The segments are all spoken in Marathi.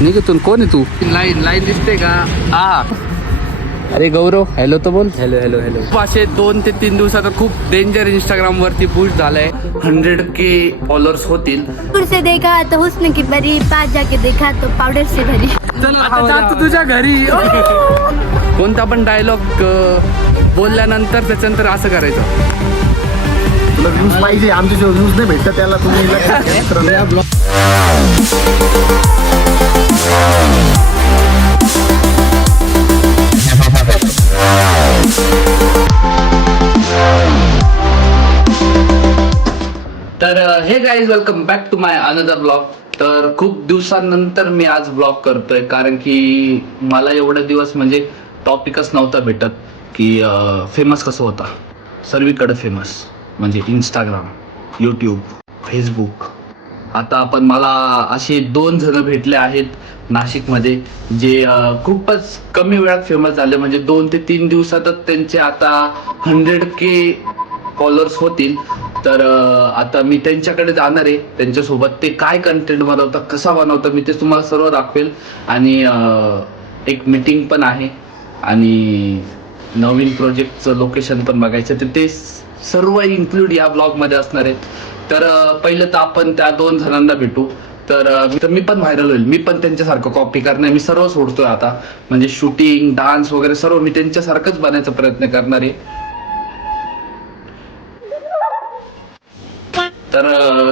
निघतून कोण आहे तू? लाईन लाईन दिसते का? हा अरे गौरव, हॅलो तर बोल. Hello hello hello. असे 2 ते 3 दिवसात खूप डेंजर इंस्टाग्राम वरती बूस्ट झालंय. 100K फॉलोअर्स होतील. दूर से देखा तो हुस्न की परी, पास जाके देखा तो पाउडर से भरी. आता जातो तुझ्या घरी. कोणता पण डायलॉग बोलल्यानंतर त्याच्यानंतर असं करायचं. तुला व्ह्यूज पाहिजे, आमचे जो व्ह्यूज नाही भेटत त्याला तुम्ही तर हे guys, welcome back to my another blog. तर खूप दिवसांनंतर मी आज ब्लॉग करतोय, कारण की मला एवढे दिवस म्हणजे टॉपिकच नव्हता भेटत की फेमस कसं होता. सर्वीकडे फेमस म्हणजे इंस्टाग्राम, यूट्यूब, फेसबुक. आता आपण मला असे 2 जण भेटले आहेत नाशिकमध्ये जे खूपच कमी वेळात फेमस झाले. म्हणजे 2 ते 3 दिवसातच त्यांचे आता 100K फॉलोअर्स होतील. तर आता मी त्यांच्याकडे जाणार आहे, त्यांच्यासोबत ते काय कंटेंट बनवतात, कसा बनवतात मी ते तुम्हाला सर्व दाखवेल. आणि एक मीटिंग पण आहे आणि नवीन प्रोजेक्टचं लोकेशन पण बघायचं, तर ते सर्व इन्क्लूड या ब्लॉगमध्ये असणार आहेत. तर पहिलं तर आपण त्या 2 जणांना भेटू. तर मी पण व्हायरल होईल, मी पण त्यांच्यासारखं कॉपी करणार. मी सर्व सोडतोय आता, म्हणजे शूटिंग, डान्स वगैरे सर्व मी त्यांच्यासारखंच बनायचा प्रयत्न करणार आहे. तर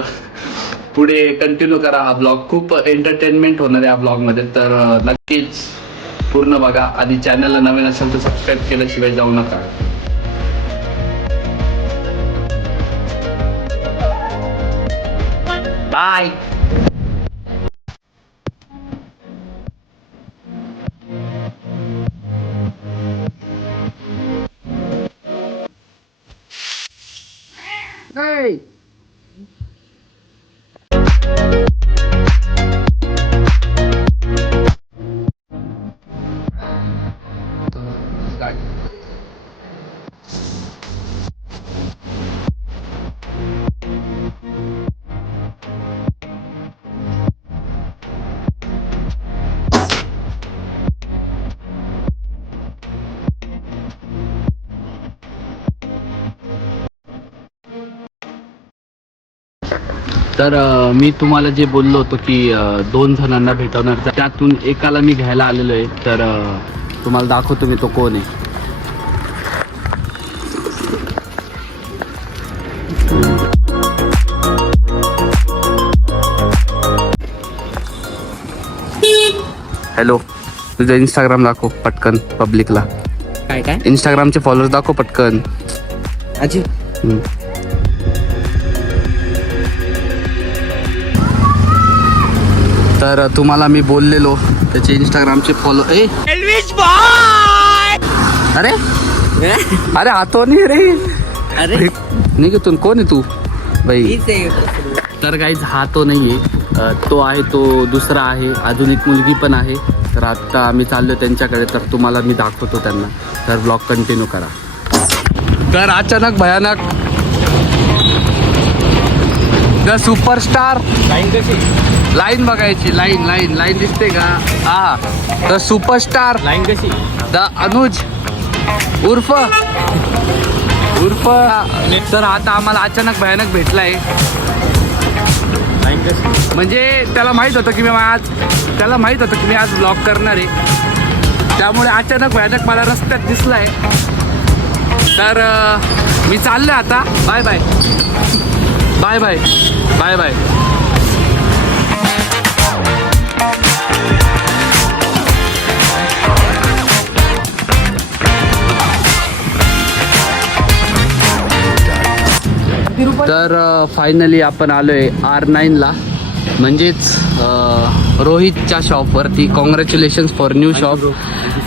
पुढे कंटिन्यू करा हा ब्लॉग. खूप एंटरटेनमेंट होणार आहे या ब्लॉगमध्ये, तर नक्कीच पूर्ण बघा. आणि चॅनलला नवीन असेल तर सबस्क्राईब केल्याशिवाय जाऊ नका. बाय. तर मी तुम्हाला जे बोललो होतो की 2 जणांना भेटवणार, त्यातून एकाला मी घ्यायला आलेलो आहे. तर तुम्हाला दाखवतो मी तो कोण आहे. हॅलो, तुझं इंस्टाग्राम दाखव पटकन पब्लिकला. काय काय इंस्टाग्रामचे फॉलोअर्स दाखव पटकन. आजी. तर तुम्हाला मी बोललेलो त्याचे इंस्टाग्रामचे फॉलो. अरे अरे हातो नाही रे. अरे निघतून कोण आहे तू बाई? तर काहीच हा तो नाहीये, तो आहे तो दुसरा आहे. अजून एक मुलगी पण आहे. तर आता आम्ही चाललो त्यांच्याकडे, तर तुम्हाला मी दाखवतो त्यांना. तर ब्लॉग कंटिन्यू करा. तर अचानक भयानक द सुपरस्टार. लाईन बघायची, लाईन लाईन लाईन दिसते का? हा, द सुपरस्टार लाईन कशी? द अनुज उर्फ तर आता आम्हाला अचानक भयानक भेटलाय. लाईन कशी? म्हणजे त्याला माहित होतं की मी आज ब्लॉग करणार आहे, त्यामुळे अचानक भयानक मला रस्त्यात दिसलाय. तर मी चाललोय आता. Bye bye bye bye bye bye. तर फायनली आपण आलोय R9ला, म्हणजेच रोहितच्या शॉपवरती. Congratulations for new shop.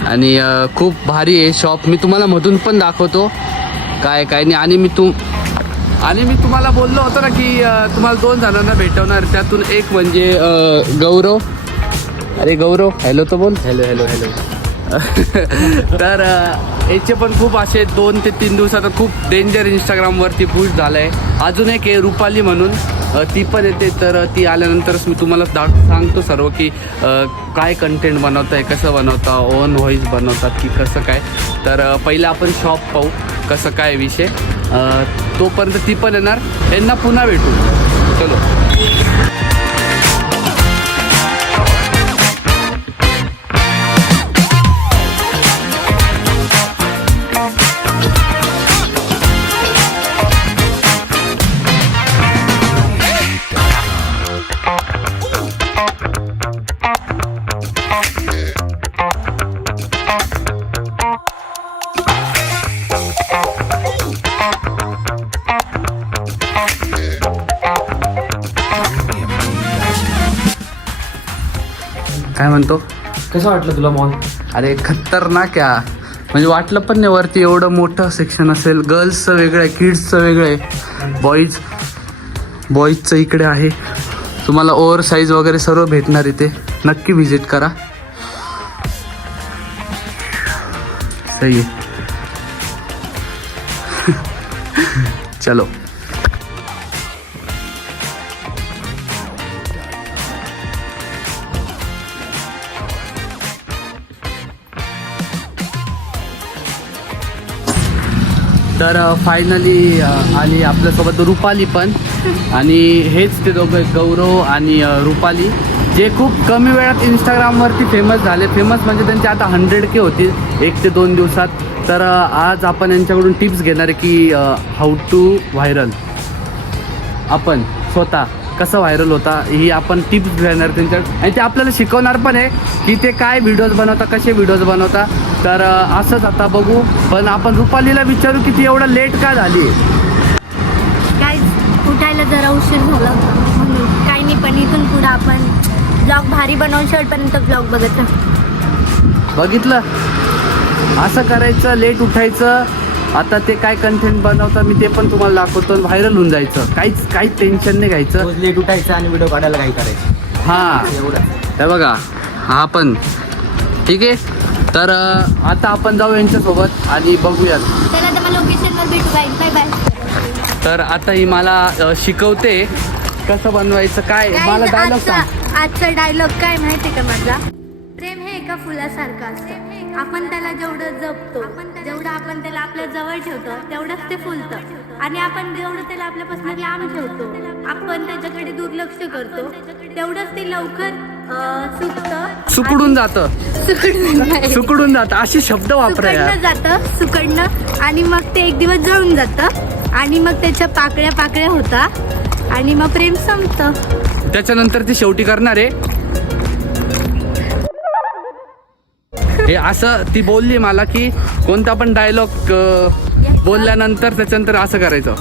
आणि खूप भारी आहे शॉप. मी तुम्हाला मधून पण दाखवतो काय काय नाही. आणि मी तुम्हाला बोललो होतो ना की तुम्हाला 2 जणांना भेटवणार, त्यातून एक म्हणजे गौरव. अरे गौरव, हॅलो तर बोल. Hello hello hello. तर याचे पण खूप असे 2 ते 3 दिवसात खूप डेंजर इंस्टाग्रामवरती पुश झालं आहे. अजून एक आहे रुपाली म्हणून, ती पण येते. तर ती आल्यानंतरच मी तुम्हाला सांगतो सर्व की काय कंटेंट बनवतं आहे, कसं बनवता, ओन व्हॉईस बनवतात की कसं काय. तर पहिलं आपण शॉप पाहू कसं काय विषय. तोपर्यंत ती पण येणार, यांना पुन्हा भेटू. चलो. काय म्हणतो? कसं वाटलं तुला मॉल? अरे खतरनाक आहे. म्हणजे वाटलं पण नाही वरती एवढं मोठं सेक्शन असेल. गर्ल्सचं वेगळं आहे, किड्सचं वेगळं आहे, बॉईजचं इकडे आहे. तुम्हाला ओव्हर साईज वगैरे सर्व भेटणार इथे. नक्की व्हिजिट करा. सही आहे. चलो. तर फायनली आली आपल्यासोबत रुपाली पण. आणि हेच ते दोघं, गौरव आणि रुपाली, जे खूप कमी वेळात इंस्टाग्रामवरती फेमस झाले. फेमस म्हणजे त्यांचे आता 100K होतील 1 ते 2 दिवसात. तर आज आपण यांच्याकडून टिप्स घेणार आहे की हाऊ टू व्हायरल, आपण स्वतः कसं व्हायरल होता ही आपण टिप्स घेणार त्यांच्याकडे. आणि ते आपल्याला शिकवणार पण आहे की ते काय व्हिडिओज बनवता, कसे व्हिडिओज बनवता. तर असंच आता बघू. पण आपण रुपालीला विचारू की ती एवढं लेट का झाली. गाईज उठायला जरा उशीर झाला म्हणून काही नाही, पण इथून पुढं आपण ब्लॉग भारी बनवून शेवटपर्यंत ब्लॉग बघत राहू. बघितलं, असं करायचं, लेट उठायचं. आता ते काय कंटेंट बनवतात मी ते पण तुम्हाला दाखवतो. व्हायरल होऊन जायचं, काहीच टेन्शन नाही घ्यायचं. रोज लेट उठायचं आणि व्हिडिओ काढायला काही करायचं. हां एवढं. हे बघा, हा पण ठीक आहे. तर आता आपण जाऊ यांच्यासोबत आणि बघूयात. चला तर मग लोकेशनवर भेटू. Guys bye bye. तर आता ही मला शिकवते कसं बनवायचं. काय मला डायलॉग सांग. आजचा डायलॉग काय माहिती का माझा? प्रेम हे एका फुलासारखं असतं. आपण त्याला जेवढं जपतो, जेवढं आपण त्याला आपल्या जवळ ठेवतो, तेवढंच ते फुलतं. आणि आपण जेवढं त्याला आपल्यापासून लांब ठेवतो, आपण त्याच्याकडे दुर्लक्ष करतो, तेवढंच ते लवकर सुकडून जातं. सुकडून जातं अशी शब्द वापरा यार. सुकडणं आणि मग ते एक दिवस जळून जातं आणि मग त्याच्या पाकळ्या होता आणि मग प्रेम संपतं. त्याच्यानंतर ती शेवटी करणार आहे हे असं. ती बोलली मला की कोणता पण डायलॉग बोलल्यानंतर त्याच्यानंतर असं करायचं.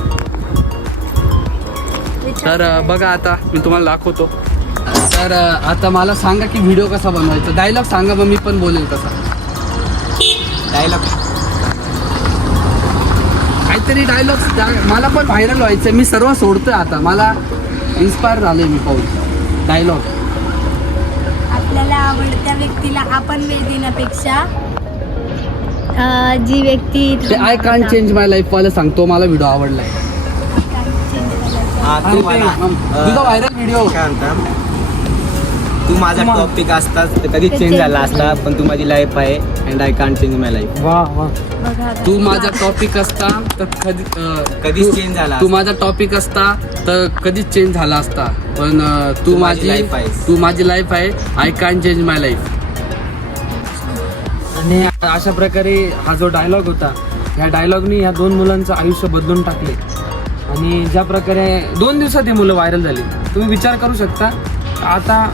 तर बघा आता मी तुम्हाला दाखवतो. तर आता मला सांगा की व्हिडिओ कसा बनवायचा. डायलॉग सांगा मग मी पण बोलेल तसा. डायलॉग काहीतरी डायलॉग. मला पण व्हायरल व्हायचं. मी सर्व सोडतोय आता. मला इन्स्पायर झाले मी पाहून. डायलॉग. आपल्याला आवडत्या व्यक्तीला आपण वेळ देण्यापेक्षा जी व्यक्ती ते I can't change my life वाला सांगतो. मला व्हिडिओ आवडलाय. तुझा व्हायरल व्हिडिओ. काय म्हणता, तू माझा टॉपिक असतास तर कधीच चेंज झाला असता, पण तू माझी लाईफ आहे and I can't change my life. तू माझा टॉपिक असता तर कधीच चेंज झाला. तू माझा टॉपिक असता तर कधीच चेंज झाला असता. पण तू माझी लाईफ आहे. I can't change my life. आणि अशा प्रकारे हा जो डायलॉग होता, ह्या डायलॉगनी या 2 मुलांचं आयुष्य बदलून टाकले. आणि ज्या प्रकारे 2 दिवसात ही मुलं व्हायरल झाली. तुम्ही विचार करू शकता. आता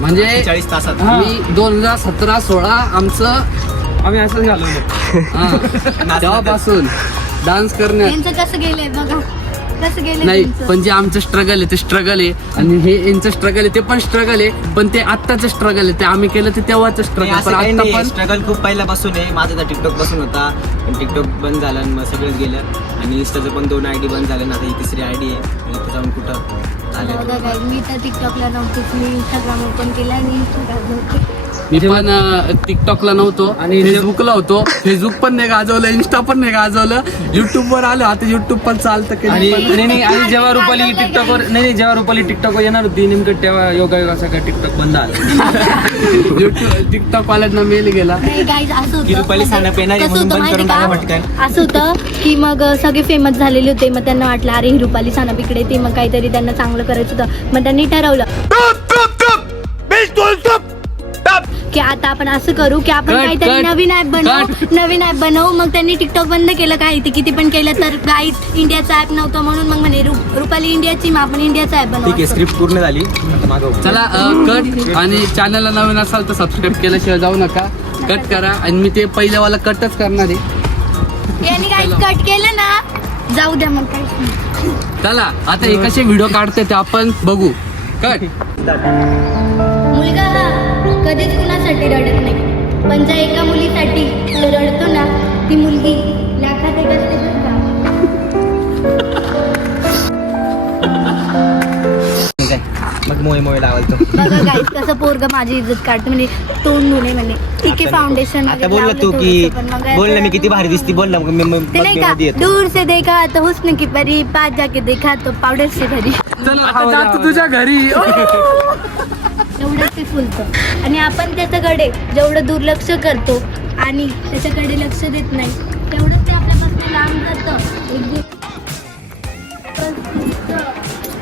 म्हणजे 40 तासात मी 2017-16 आमचं आम्ही असंच घालवलं. तेव्हापासून डान्स करण्यात. यांचं कसं गेलंय बघा, कसं गेलंय नाही त्यांचं. पण जे आमचं स्ट्रगल आहे ते स्ट्रगल आहे. आणि हे यांचं स्ट्रगल आहे ते पण स्ट्रगल आहे. पण ते आत्ताचं स्ट्रगल आहे. ते आम्ही केलं ते तेव्हाचं स्ट्रगल. पण आता पण स्ट्रगल खूप पहिल्यापासून आहे. माझा तर टिकटॉक पासून होता, पण टिकटॉक बंद झाला आणि मग सगळंच गेलं. आणि इंस्टाचं पण 2 ID बंद झालं ना. आता ही 3री ID आहे. आणि इथं जाऊन कुठं बघा guys, मी तर टिकटॉकला नव्हतीच. मी इंस्टाग्राम ओपन केला आणि इंस्टाग्राम मी पण टिकटॉकला नव्हतो आणि आणि फेसबुकला होतो. फेसबुक पण नाही गाजवलं, इंस्टा पण नाही गाजवलं, युट्यूबवर आलो. आता युट्यूब पण चालतं की आणि नाही पण. आणि जेव्हा रुपाली टिकटॉकवर जेव्हा रुपाली टिकटॉकवर येणार होती नेमकं तेव्हा योगायोगाचा काय टिकटॉक बंद आला. युट्यूब टिकटॉक वाल्यांना मेल गेला. गाईज असं की रुपाली होतं सानप येणार आहे कसं म्हणून होतं बंद माहिती करून टाका का? पटकन. असं होतं की मग सगळे फेमस झालेले होते, मग त्यांना वाटलं अरे ही रुपाली सानप इकडे येते, मग काहीतरी त्यांना चांगलं करायचं होतं. मग त्यांनी ठरवलं की आता आपण असं करू की आपण कट, काहीतरी कट, नवीन ॲप बनवू. मग त्यांनी टिकटॉक बंद केलं, काय ते किती पण केलं तर गाईज इंडियाचा ॲप नव्हतं म्हणून मग म्हणे रुपाली इंडियाची, मग आपण इंडियाचा ॲप ठीक आहे, बनवू. स्क्रिप्ट पूर्ण झाली आता मागव. चला कट. आणि चॅनलला नवीन असाल तर सबस्क्राईब केल्याशिवाय जाऊ नका. कट करा. आणि मी ते पहिल्यावाला कटच करणार आहे. यांनी गाईज कट केलं ना, जाऊ द्या मग काय. चला आता हे कसे व्हिडिओ काढते ते आपण बघू. कट. मुलगा हा कधीच कुणासाठी रडत नाही, पण ज्या एका मुलीसाठी तो रडतो ना, ती मुलगी लाखात एक असते बरं का. मग मोहे लावायचं. बघा गाईस कसं पोरग माझी इज्जत काढतो, म्हणजे तोंड मुले म्हणे ठीक आहे फाउंडेशन आता बोल ना तू की बोल ना मी किती भारी दिसती, बोल ना मग मी ते नाही का, दूर से देखा तो हुस्न की परी, पास जाके देखा तो पावडर से भरी. चला आता जातो तुझ्या घरी. एवढंच ते फुलतं. आणि आपण त्याच्याकडे जेवढं दुर्लक्ष करतो आणि त्याच्याकडे लक्ष देत नाही, तेवढंच ते आपल्यापासून लांब जातं.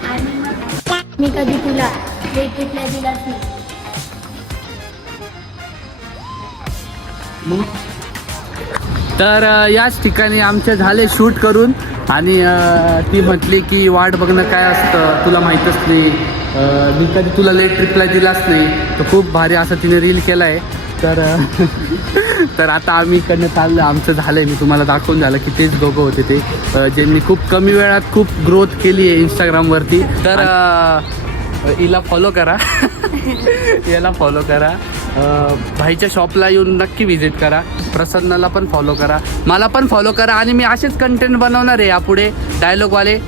आणि मग मी कधी तुला भेटीतल्या दिलाच नाही. तर याच ठिकाणी आमचे झाले शूट करून. आणि ती म्हटली की वाट बघणं काय असतं तुला माहीतच नाही, मी कधी तुला लेट रिप्लाय दिलाच नाही. तर खूप भारी असं तिने रील केला आहे. तर आता आम्ही इकडनं चाललं, आमचं झालं आहे. मी तुम्हाला दाखवून झालं की तेच दोघं होते ते ज्यांनी खूप कमी वेळात खूप ग्रोथ केली आहे इंस्टाग्रामवरती. तर हिला फॉलो करा. याला फॉलो करा. भाईच्या शॉपला येऊन नक्की व्हिजिट करा. प्रसन्नाला पण फॉलो करा, मला पण फॉलो करा. आणि मी असेच कंटेंट बनवणार आहे यापुढे डायलॉगवाले.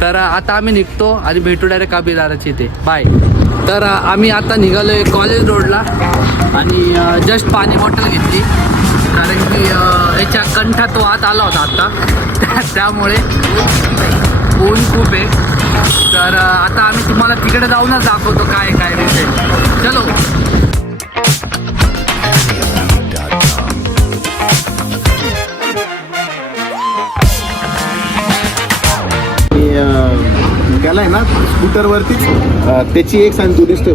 तर आता आम्ही निघतो आणि भेटू डायरेक्ट कबीरदाराची इथे. बाय. तर आम्ही आता निघालो आहे कॉलेज रोडला आणि जस्ट पाणी बॉटल घेतली कारण की याच्या कंठात वात आला होता आता. त्यामुळे ऊन खूप आहे. तर आता आम्ही तुम्हाला तिकडे जाऊनच दाखवतो काय काय विषय. चलो. त्याला आहे ना स्कूटरवरतीच त्याची एक सांगतो दिसतोय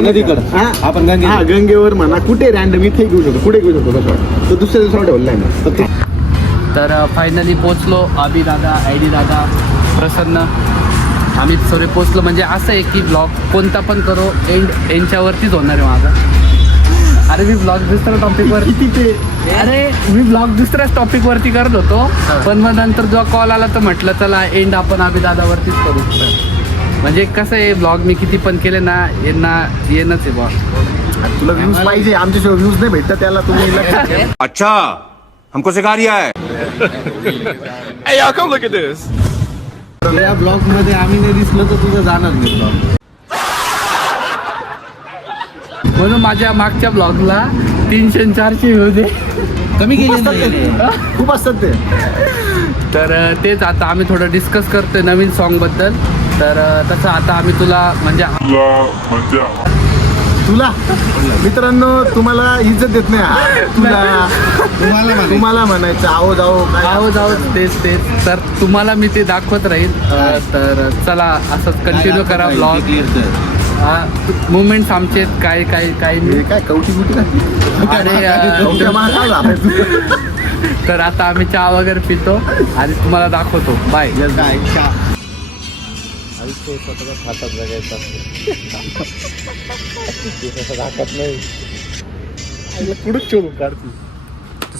नदीकडं आपण गंगेवर म्हणा कुठे रँडम इथे घेऊ शकतो, कुठे घेऊ शकतो कसं, तो दुसऱ्या दिवसावर ठेवला आहे ना. तर फायनली पोचलो. अभि दादा, आयडी दादा, प्रसन्न, आम्ही सगळे पोचलो. म्हणजे असं आहे की ब्लॉग कोणता पण करो एंड यांच्यावरतीच होणार आहे माझा. अरे मी ब्लॉग दुसऱ्या टॉपिकवरती करत होतो, पण मग नंतर जो कॉल आला तर म्हटलं चला एंड आपण अभि दादावरतीच करू. म्हणजे कसं आहे ब्लॉग मी किती पण केले ना यांना येणंच आहे बॉस. तुला व्ह्यूज पाहिजे, आमच्याशिवाय व्ह्यूज नाही भेटत, त्याला तुम्ही लक्षात घ्या. अच्छा हमको सिखा रिया है. Hey, y'all, come look at this. या ब्लॉग मध्ये आम्ही नाही दिसलो तर तुझं जाणार नाही ब्लॉग. म्हणून माझ्या मागच्या ब्लॉगला 300-400 व्ह्यूज दे कमी केले खूप असतात ते. तर तेच आता आम्ही थोडं डिस्कस करतोय नवीन सॉन्गबद्दल. तर तसं आता आम्ही तुला म्हणजे तुला मित्रांनो तुम्हाला इज्जत देत नाही. तुम्हाला म्हणायचं आहो जाओ आहो जाऊ तेच. तर तुम्हाला मी ते दाखवत राहील. तर चला असंच कंटिन्यू करा ब्लॉग. मुवमेंट्स आमचे काय काय काय नाही. काय कवटी तर आता आम्ही चहा वगैरे पितो आणि तुम्हाला दाखवतो. बाय.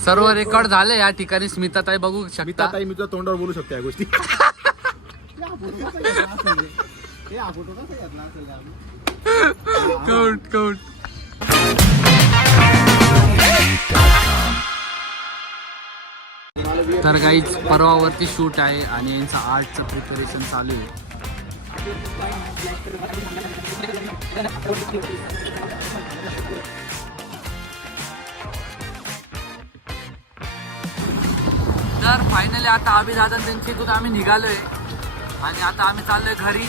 सर्व रेकॉर्ड झाले या ठिकाणी. स्मिताताई बघू शकता. मी तुझ्या तोंडावर बोलू शकतो या गोष्टी. कौट. तर काहीच परवावरती शूट आहे आणि यांचं आर्टचं प्रिपरेशन चालू आहे. तर फायनली आता अभिदादा त्यांच्या इथून आम्ही निघालोय आणि आता आम्ही चाललोय घरी.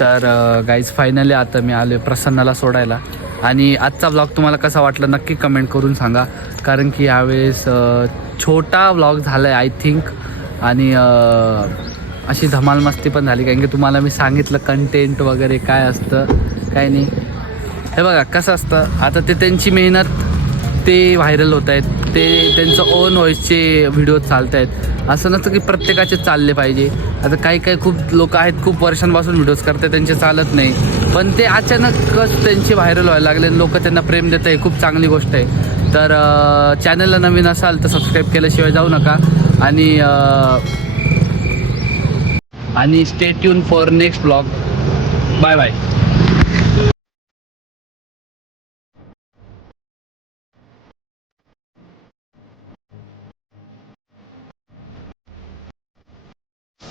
तर गाईज फायनली आता मी आलोय प्रसन्नाला सोडायला. आणि आजचा व्लॉग तुम्हाला कसा वाटला नक्की कमेंट करून सांगा, कारण की यावेळेस छोटा व्लॉग झाला आहे आय थिंक. आणि अशी धमाल मस्ती पण झाली, कारण की तुम्हाला मी सांगितलं कंटेंट वगैरे काय असतं काय नाही. हे बघा कसं असतं, आता ते त्यांची मेहनत ते व्हायरल होत आहेत, ते त्यांचं ओन व्हॉईसचे व्हिडिओ चालत आहेत. असं नसतं की प्रत्येकाचे चालले पाहिजे. आता काही खूप लोक आहेत खूप वर्षांपासून व्हिडिओज करतात, त्यांचे चालत नाही, पण ते अचानकच त्यांचे व्हायरल व्हायला लागले आणि लोक त्यांना प्रेम देत आहे. खूप चांगली गोष्ट आहे. तर चॅनलला नवीन असाल तर सबस्क्राईब केल्याशिवाय जाऊ नका. आणि stay tune for next blog. Bye bye.